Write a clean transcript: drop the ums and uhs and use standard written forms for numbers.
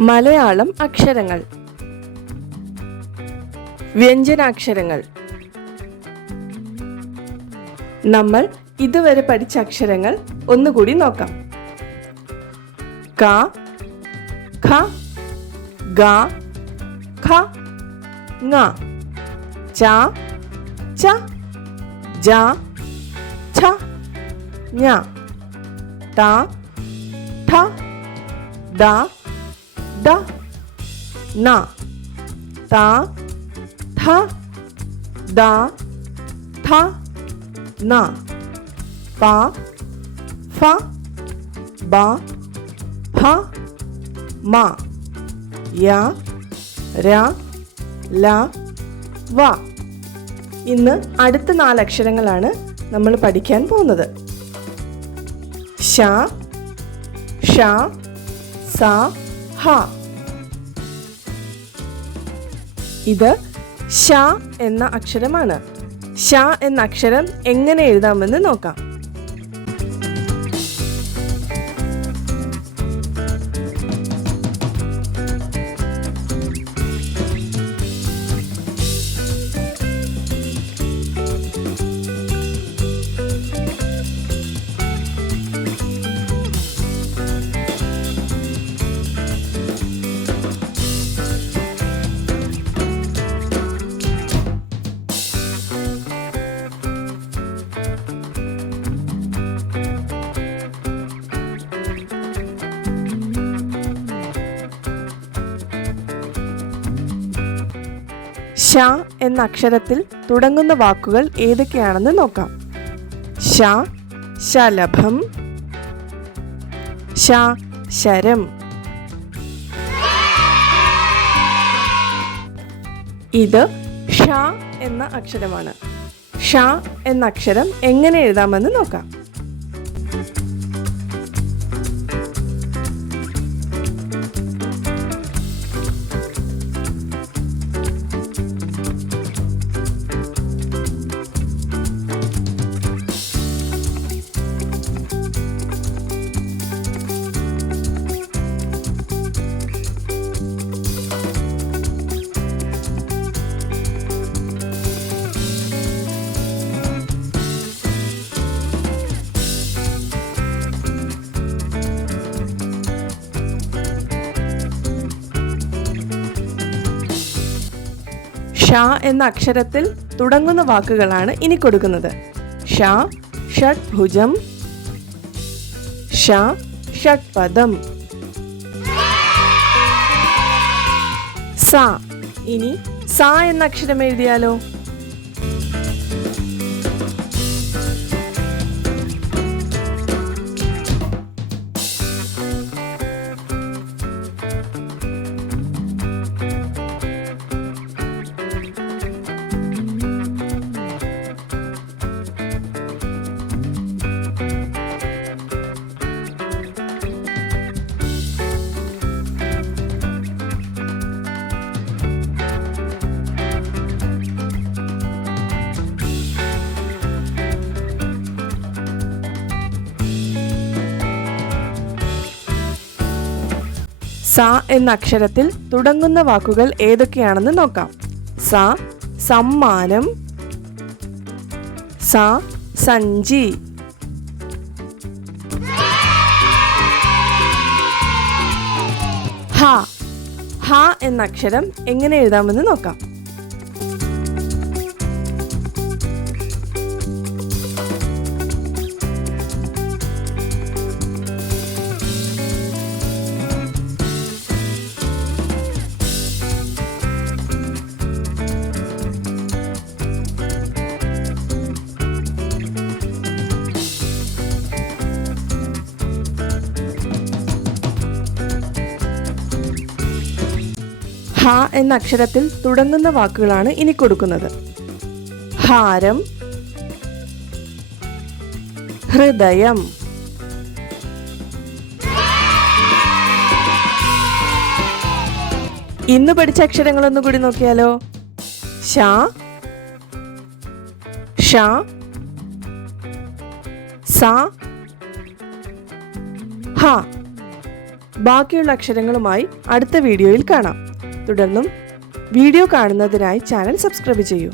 മലയാളം അക്ഷരങ്ങൾ. വ്യഞ്ജനാക്ഷരങ്ങൾ. നമ്മൾ ഇതുവരെ പഠിച്ച അക്ഷരങ്ങൾ ഒന്നുകൂടി നോക്കാം. ക, ഖ, ഗ, ഖ, ങ, ച, ച, ജ, ഛ, ഞ, ത, ഠ, ദ, ദ, ന, ത, ഥ, ദ, ഥ, ന, പ, ഫ, ബ, ഭ, മ, യ, ര, ല, വ. ഇന്ന് അടുത്ത 4 അക്ഷരങ്ങളാണ് നമ്മൾ പഠിക്കാൻ പോകുന്നത്. ശ, ഷ, സ, ഹ. ഇത് ഷ എന്ന അക്ഷരമാണ്. ഷ എന്ന അക്ഷരം എങ്ങനെ എഴുതാമെന്ന് നോക്കാം. ഷ എന്ന അക്ഷരത്തിൽ തുടങ്ങുന്ന വാക്കുകൾ ഏതൊക്കെയാണെന്ന് നോക്കാം. ശ, ശലഭം. ശ, ശരം. ഇത് ഷ എന്ന അക്ഷരമാണ്. ഷ എന്ന അക്ഷരം എങ്ങനെ എഴുതാമെന്ന് നോക്കാം. ഷ എന്ന അക്ഷരത്തിൽ തുടങ്ങുന്ന വാക്കുകളാണ് ഇനി കൊടുക്കുന്നത്. ഷ, ഷഡ്ഭുജം. ഷ, ഷഡ്പദം. സ. ഇനി സ എന്ന അക്ഷരം എഴുതിയാലോ? സ എന്ന അക്ഷരത്തിൽ തുടങ്ങുന്ന വാക്കുകൾ ഏതൊക്കെയാണെന്ന് നോക്കാം. സ, സമ്മാനം. സ, സഞ്ചി. ഹ. ഹ എന്ന അക്ഷരം എങ്ങനെ എഴുതാമെന്ന് നോക്കാം. ഹ എന്ന അക്ഷരത്തിൽ തുടങ്ങുന്ന വാക്കുകളാണ് ഇനി കൊടുക്കുന്നത്. ഹാരം. ഹൃദയം. ഇന്ന് പഠിച്ച അക്ഷരങ്ങളൊന്നും കൂടി നോക്കിയാലോ? ശ, ഷ, സ, ഹ. ബാക്കിയുള്ള അക്ഷരങ്ങളുമായി അടുത്ത വീഡിയോയിൽ കാണാം. തുടർന്നും വീഡിയോ കാണുന്നതിനായി ചാനൽ സബ്സ്ക്രൈബ് ചെയ്യൂ.